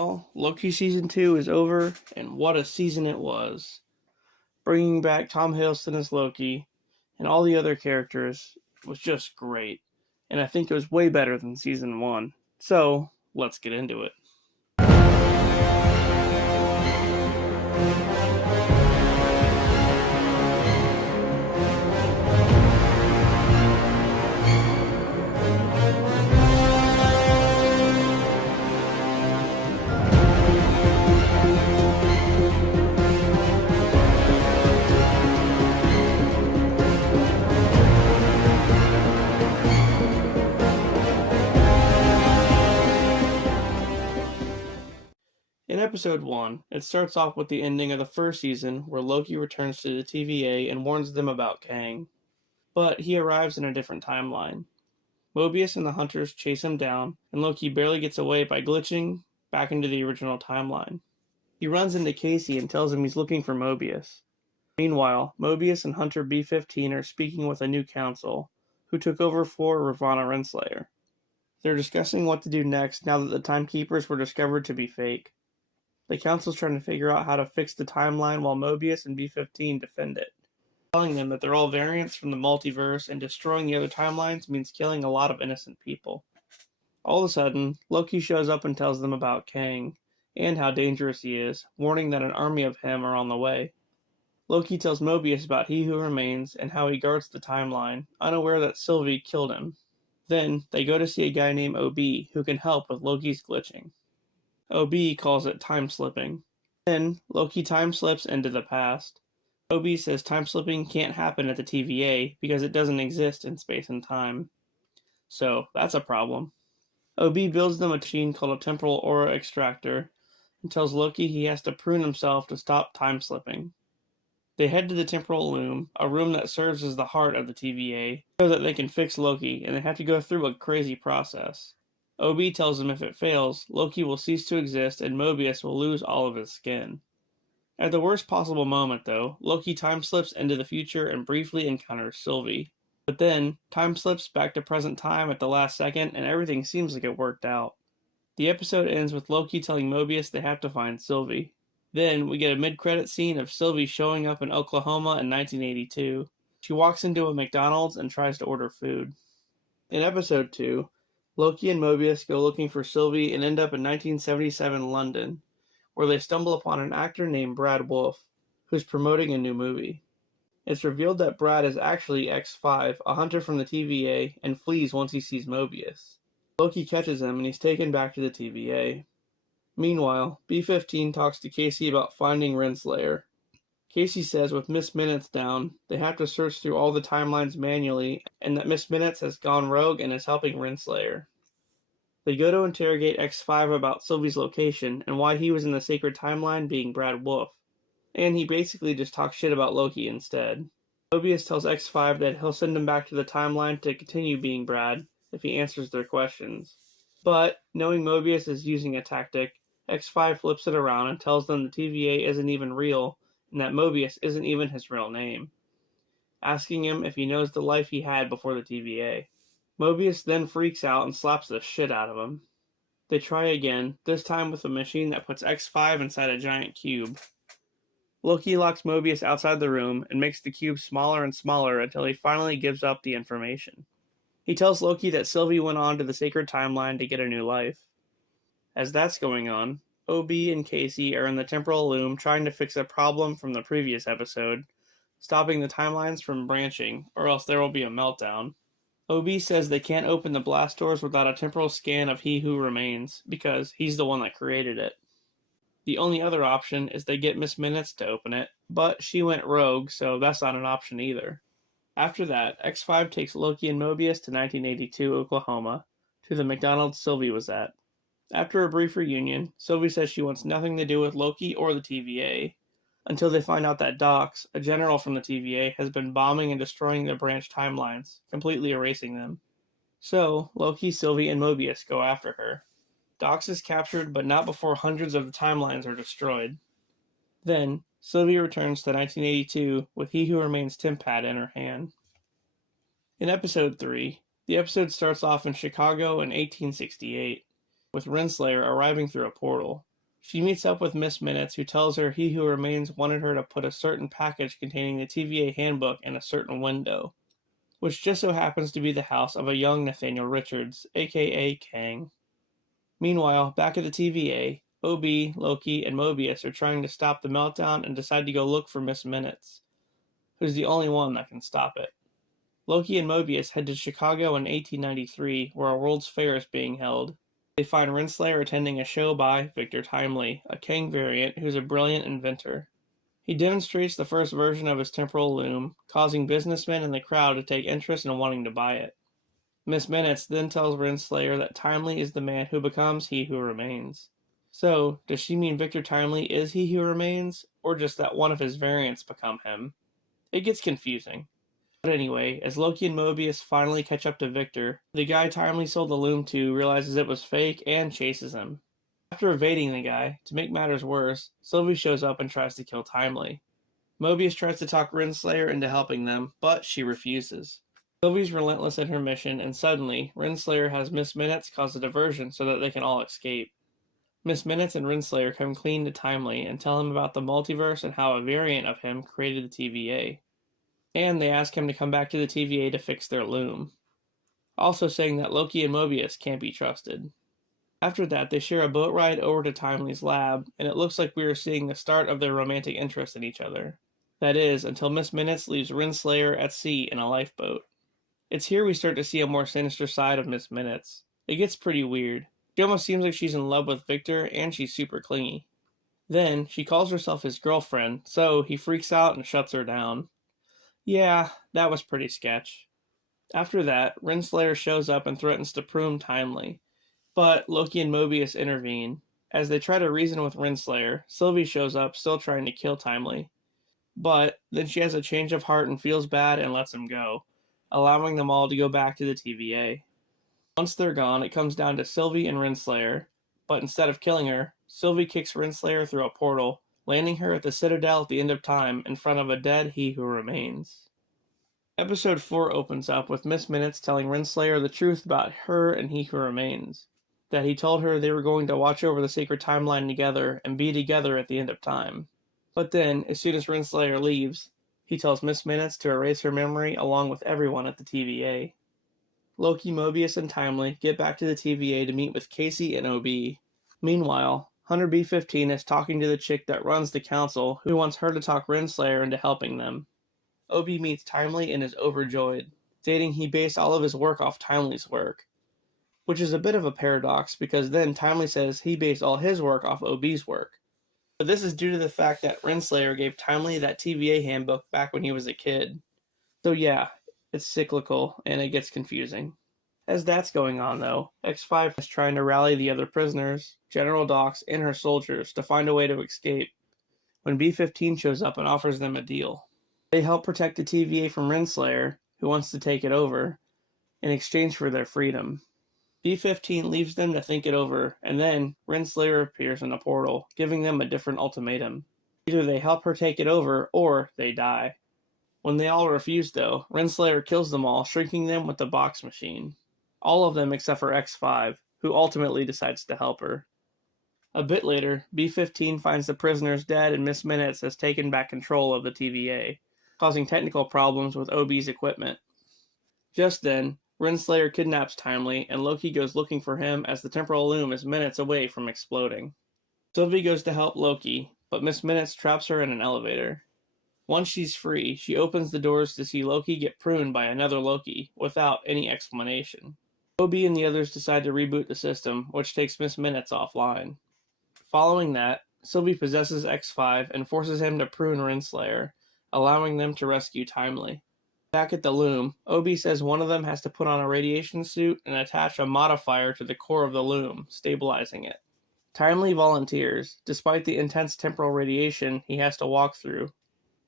Well, Loki Season 2 is over, and what a season it was. Bringing back Tom Hiddleston as Loki, and all the other characters was just great. And I think it was way better than Season 1. So, let's get into it. In episode 1, it starts off with the ending of the first season where Loki returns to the TVA and warns them about Kang. But he arrives in a different timeline. Mobius and the hunters chase him down, and Loki barely gets away by glitching back into the original timeline. He runs into Casey and tells him he's looking for Mobius. Meanwhile, Mobius and Hunter B-15 are speaking with a new council, who took over for Ravonna Renslayer. They're discussing what to do next now that the Timekeepers were discovered to be fake. The council's trying to figure out how to fix the timeline while Mobius and B-15 defend it, telling them that they're all variants from the multiverse and destroying the other timelines means killing a lot of innocent people. All of a sudden, Loki shows up and tells them about Kang, and how dangerous he is, warning that an army of him are on the way. Loki tells Mobius about He Who Remains and how he guards the timeline, unaware that Sylvie killed him. Then, they go to see a guy named OB who can help with Loki's glitching. OB calls it time slipping. Then, Loki time slips into the past. OB says time slipping can't happen at the TVA because it doesn't exist in space and time. So, that's a problem. OB builds the machine called a temporal aura extractor and tells Loki he has to prune himself to stop time slipping. They head to the temporal loom, a room that serves as the heart of the TVA, so that they can fix Loki, and they have to go through a crazy process. OB tells them if it fails, Loki will cease to exist and Mobius will lose all of his skin. At the worst possible moment, though, Loki time slips into the future and briefly encounters Sylvie. But then, time slips back to present time at the last second and everything seems like it worked out. The episode ends with Loki telling Mobius they have to find Sylvie. Then, we get a mid-credit scene of Sylvie showing up in Oklahoma in 1982. She walks into a McDonald's and tries to order food. In episode 2, Loki and Mobius go looking for Sylvie and end up in 1977 London, where they stumble upon an actor named Brad Wolfe, who's promoting a new movie. It's revealed that Brad is actually X5, a hunter from the TVA, and flees once he sees Mobius. Loki catches him and he's taken back to the TVA. Meanwhile, B-15 talks to Casey about finding Renslayer. Casey says with Miss Minutes down, they have to search through all the timelines manually, and that Miss Minutes has gone rogue and is helping Renslayer. They go to interrogate X5 about Sylvie's location and why he was in the sacred timeline being Brad Wolfe. And he basically just talks shit about Loki instead. Mobius tells X5 that he'll send him back to the timeline to continue being Brad if he answers their questions. But, knowing Mobius is using a tactic, X5 flips it around and tells them the TVA isn't even real and that Mobius isn't even his real name, asking him if he knows the life he had before the TVA. Mobius then freaks out and slaps the shit out of him. They try again, this time with a machine that puts X5 inside a giant cube. Loki locks Mobius outside the room and makes the cube smaller and smaller until he finally gives up the information. He tells Loki that Sylvie went on to the sacred timeline to get a new life. As that's going on, OB and Casey are in the temporal loom trying to fix a problem from the previous episode, stopping the timelines from branching, or else there will be a meltdown. OB says they can't open the blast doors without a temporal scan of He Who Remains, because he's the one that created it. The only other option is they get Miss Minutes to open it, but she went rogue, so that's not an option either. After that, X5 takes Loki and Mobius to 1982 Oklahoma, to the McDonald's Sylvie was at. After a brief reunion, Sylvie says she wants nothing to do with Loki or the TVA, until they find out that Dox, a general from the TVA, has been bombing and destroying the branch timelines, completely erasing them. So, Loki, Sylvie, and Mobius go after her. Dox is captured, but not before hundreds of the timelines are destroyed. Then, Sylvie returns to 1982 with He Who Remains TemPad in her hand. In episode 3, the episode starts off in Chicago in 1868, with Renslayer arriving through a portal. She meets up with Miss Minutes, who tells her He Who Remains wanted her to put a certain package containing the TVA handbook in a certain window, which just so happens to be the house of a young Nathaniel Richards, aka Kang. Meanwhile, back at the TVA, OB, Loki, and Mobius are trying to stop the meltdown and decide to go look for Miss Minutes, who's the only one that can stop it. Loki and Mobius head to Chicago in 1893, where a World's Fair is being held. They find Renslayer attending a show by Victor Timely, a Kang variant who's a brilliant inventor. He demonstrates the first version of his temporal loom, causing businessmen in the crowd to take interest in wanting to buy it. Miss Minutes then tells Renslayer that Timely is the man who becomes He Who Remains. So, does she mean Victor Timely is He Who Remains, or just that one of his variants become him? It gets confusing. But anyway, as Loki and Mobius finally catch up to Victor, the guy Timely sold the loom to realizes it was fake and chases him. After evading the guy, to make matters worse, Sylvie shows up and tries to kill Timely. Mobius tries to talk Renslayer into helping them, but she refuses. Sylvie's relentless in her mission, and suddenly, Renslayer has Miss Minutes cause a diversion so that they can all escape. Miss Minutes and Renslayer come clean to Timely and tell him about the multiverse and how a variant of him created the TVA. And they ask him to come back to the TVA to fix their loom, also saying that Loki and Mobius can't be trusted. After that, they share a boat ride over to Timely's lab, and it looks like we are seeing the start of their romantic interest in each other. That is, until Miss Minutes leaves Renslayer at sea in a lifeboat. It's here we start to see a more sinister side of Miss Minutes. It gets pretty weird. She almost seems like she's in love with Victor, and she's super clingy. Then, she calls herself his girlfriend, so he freaks out and shuts her down. Yeah, that was pretty sketch. After that, Renslayer shows up and threatens to prune Timely, but Loki and Mobius intervene. As they try to reason with Renslayer, Sylvie shows up, still trying to kill Timely. But then she has a change of heart and feels bad and lets him go, allowing them all to go back to the TVA. Once they're gone, it comes down to Sylvie and Renslayer, but instead of killing her, Sylvie kicks Renslayer through a portal, landing her at the Citadel at the end of time in front of a dead He Who Remains. Episode 4 opens up with Miss Minutes telling Renslayer the truth about her and He Who Remains. That he told her they were going to watch over the sacred timeline together and be together at the end of time. But then, as soon as Renslayer leaves, he tells Miss Minutes to erase her memory along with everyone at the TVA. Loki, Mobius, and Timely get back to the TVA to meet with Casey and OB. Meanwhile, Hunter B-15 is talking to the chick that runs the council, who wants her to talk Renslayer into helping them. OB meets Timely and is overjoyed, stating he based all of his work off Timely's work. Which is a bit of a paradox, because then Timely says he based all his work off OB's work. But this is due to the fact that Renslayer gave Timely that TVA handbook back when he was a kid. So yeah, it's cyclical, and it gets confusing. As that's going on though, X5 is trying to rally the other prisoners, General Dox, and her soldiers to find a way to escape, when B-15 shows up and offers them a deal. They help protect the TVA from Renslayer, who wants to take it over, in exchange for their freedom. B-15 leaves them to think it over, and then Renslayer appears in a portal, giving them a different ultimatum. Either they help her take it over, or they die. When they all refuse though, Renslayer kills them all, shrinking them with the box machine. All of them except for X5, who ultimately decides to help her. A bit later, B-15 finds the prisoners dead and Miss Minutes has taken back control of the TVA, causing technical problems with OB's equipment. Just then, Renslayer kidnaps Timely, and Loki goes looking for him as the temporal loom is minutes away from exploding. Sylvie goes to help Loki, but Miss Minutes traps her in an elevator. Once she's free, she opens the doors to see Loki get pruned by another Loki, without any explanation. OB and the others decide to reboot the system, which takes Miss Minutes offline. Following that, Sylvie possesses X5 and forces him to prune Renslayer, allowing them to rescue Timely. Back at the loom, OB says one of them has to put on a radiation suit and attach a modifier to the core of the loom, stabilizing it. Timely volunteers, despite the intense temporal radiation he has to walk through,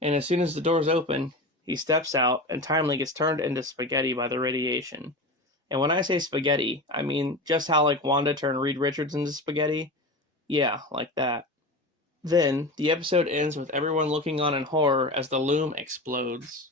and as soon as the doors open, he steps out and Timely gets turned into spaghetti by the radiation. And when I say spaghetti, I mean just how like Wanda turned Reed Richards into spaghetti. Yeah, like that. Then, the episode ends with everyone looking on in horror as the loom explodes.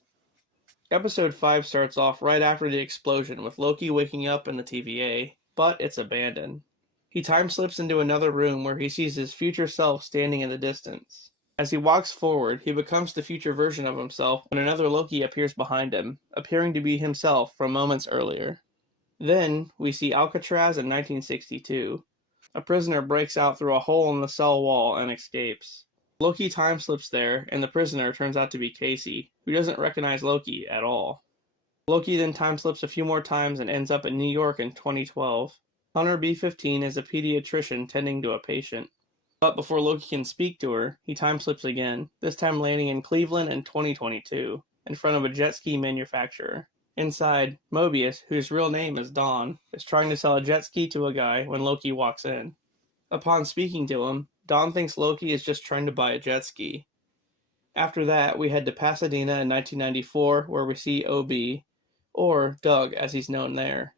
Episode 5 starts off right after the explosion with Loki waking up in the TVA, but it's abandoned. He time slips into another room where he sees his future self standing in the distance. As he walks forward, he becomes the future version of himself when another Loki appears behind him, appearing to be himself from moments earlier. Then, we see Alcatraz in 1962. A prisoner breaks out through a hole in the cell wall and escapes. Loki time slips there, and the prisoner turns out to be Casey, who doesn't recognize Loki at all. Loki then time slips a few more times and ends up in New York in 2012. Hunter B-15 is a pediatrician tending to a patient. But before Loki can speak to her, he time slips again, this time landing in Cleveland in 2022, in front of a jet ski manufacturer. Inside, Mobius, whose real name is Dawn, is trying to sell a jet ski to a guy when Loki walks in. Upon speaking to him, Dawn thinks Loki is just trying to buy a jet ski. After that, we head to Pasadena in 1994, where we see OB, or Doug as he's known there.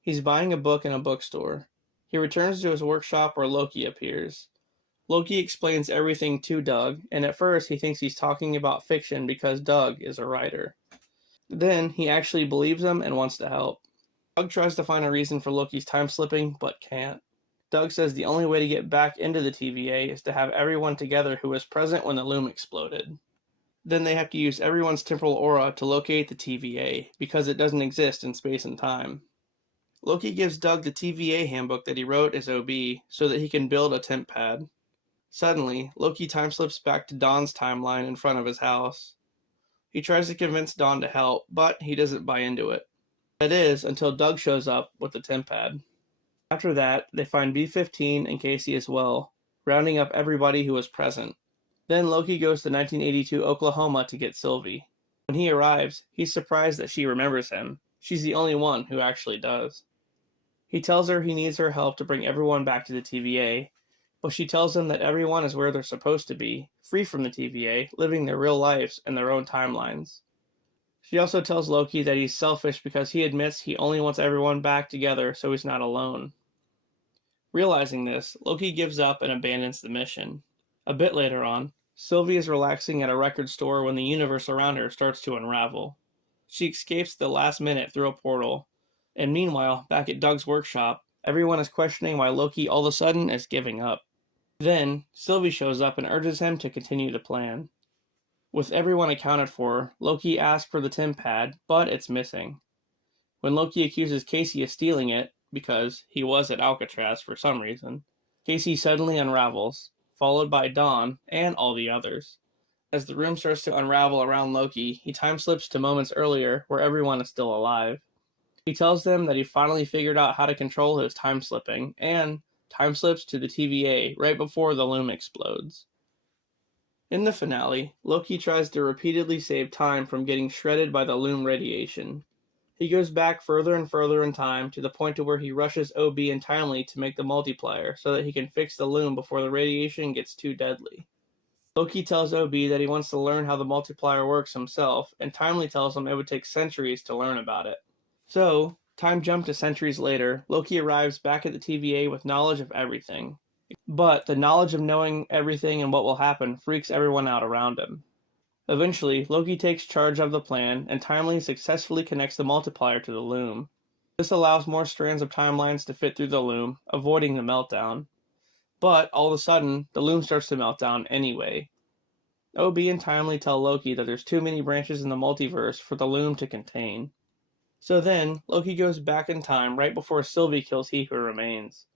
He's buying a book in a bookstore. He returns to his workshop where Loki appears. Loki explains everything to Doug, and at first he thinks he's talking about fiction because Doug is a writer. Then he actually believes him and wants to help. Doug tries to find a reason for Loki's time slipping, but can't. Doug says the only way to get back into the TVA is to have everyone together who was present when the loom exploded. Then they have to use everyone's temporal aura to locate the TVA, because it doesn't exist in space and time. Loki gives Doug the TVA handbook that he wrote as OB so that he can build a temp pad. Suddenly, Loki time slips back to Dawn's timeline in front of his house. He tries to convince Dawn to help, but he doesn't buy into it. That is, until Doug shows up with the temp pad. After that, they find B-15 and Casey as well, rounding up everybody who was present. Then Loki goes to 1982 Oklahoma to get Sylvie. When he arrives, he's surprised that she remembers him. She's the only one who actually does. He tells her he needs her help to bring everyone back to the TVA, but she tells him that everyone is where they're supposed to be, free from the TVA, living their real lives in their own timelines. She also tells Loki that he's selfish because he admits he only wants everyone back together so he's not alone. Realizing this, Loki gives up and abandons the mission. A bit later on, Sylvie is relaxing at a record store when the universe around her starts to unravel. She escapes at the last minute through a portal, and meanwhile, back at Doug's workshop, everyone is questioning why Loki all of a sudden is giving up. Then, Sylvie shows up and urges him to continue the plan. With everyone accounted for, Loki asks for the temp pad, but it's missing. When Loki accuses Casey of stealing it, because he was at Alcatraz for some reason, Casey suddenly unravels, followed by Dawn and all the others. As the room starts to unravel around Loki, he time slips to moments earlier where everyone is still alive. He tells them that he finally figured out how to control his time slipping, and time slips to the TVA right before the loom explodes. In the finale, Loki tries to repeatedly save time from getting shredded by the loom radiation. He goes back further and further in time to the point to where he rushes OB entirely to make the multiplier so that he can fix the loom before the radiation gets too deadly. Loki tells OB that he wants to learn how the multiplier works himself, and Timely tells him it would take centuries to learn about it. So, time jump to centuries later, Loki arrives back at the TVA with knowledge of everything. But the knowledge of knowing everything and what will happen freaks everyone out around him. Eventually, Loki takes charge of the plan, and Timely successfully connects the multiplier to the loom. This allows more strands of timelines to fit through the loom, avoiding the meltdown. But, all of a sudden, the loom starts to melt down anyway. OB and Timely tell Loki that there's too many branches in the multiverse for the loom to contain. So then, Loki goes back in time right before Sylvie kills He Who Remains.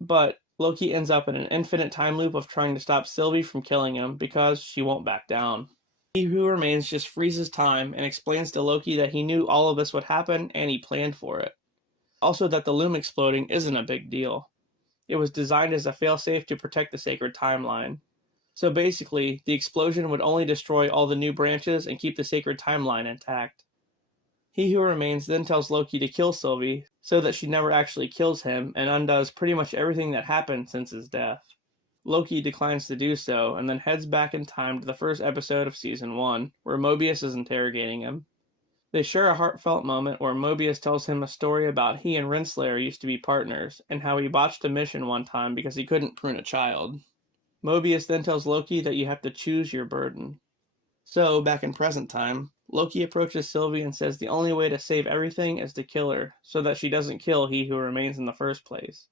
But, Loki ends up in an infinite time loop of trying to stop Sylvie from killing him because she won't back down. He Who Remains just freezes time and explains to Loki that he knew all of this would happen and he planned for it. Also that the loom exploding isn't a big deal. It was designed as a failsafe to protect the sacred timeline. So basically, the explosion would only destroy all the new branches and keep the sacred timeline intact. He Who Remains then tells Loki to kill Sylvie so that she never actually kills him and undoes pretty much everything that happened since his death. Loki declines to do so and then heads back in time to the first episode of Season 1, where Mobius is interrogating him. They share a heartfelt moment where Mobius tells him a story about he and Renslayer used to be partners, and how he botched a mission one time because he couldn't prune a child. Mobius then tells Loki that you have to choose your burden. So, back in present time, Loki approaches Sylvie and says the only way to save everything is to kill her, so that she doesn't kill He Who Remains in the first place.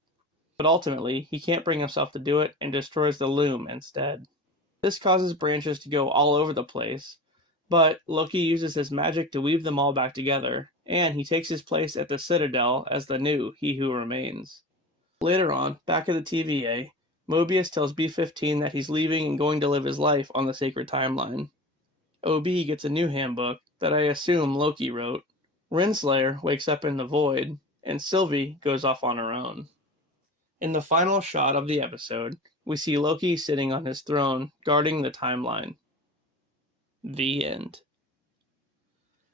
but ultimately he can't bring himself to do it and destroys the loom instead. This causes branches to go all over the place, but Loki uses his magic to weave them all back together, and he takes his place at the Citadel as the new He Who Remains. Later on, back at the TVA, Mobius tells B-15 that he's leaving and going to live his life on the sacred timeline. OB gets a new handbook that I assume Loki wrote. Renslayer wakes up in the void, and Sylvie goes off on her own. In the final shot of the episode, we see Loki sitting on his throne, guarding the timeline. The end.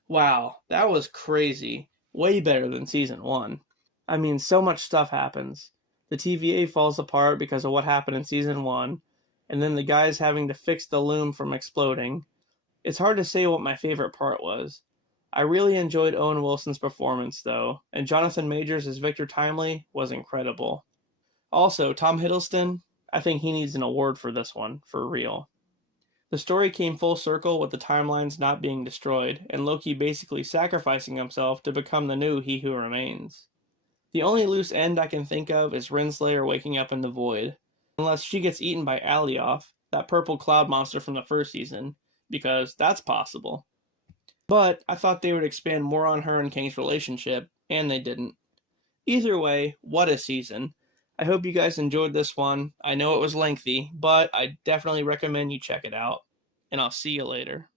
Wow, that was crazy. Way better than season 1. I mean, so much stuff happens. The TVA falls apart because of what happened in season 1, and then the guys having to fix the loom from exploding. It's hard to say what my favorite part was. I really enjoyed Owen Wilson's performance, though, and Jonathan Majors as Victor Timely was incredible. Also, Tom Hiddleston, I think he needs an award for this one, for real. The story came full circle with the timelines not being destroyed, and Loki basically sacrificing himself to become the new He Who Remains. The only loose end I can think of is Renslayer waking up in the void, unless she gets eaten by Alioth, that purple cloud monster from the first season, because that's possible. But I thought they would expand more on her and Kang's relationship, and they didn't. Either way, what a season. I hope you guys enjoyed this one. I know it was lengthy, but I definitely recommend you check it out. And I'll see you later.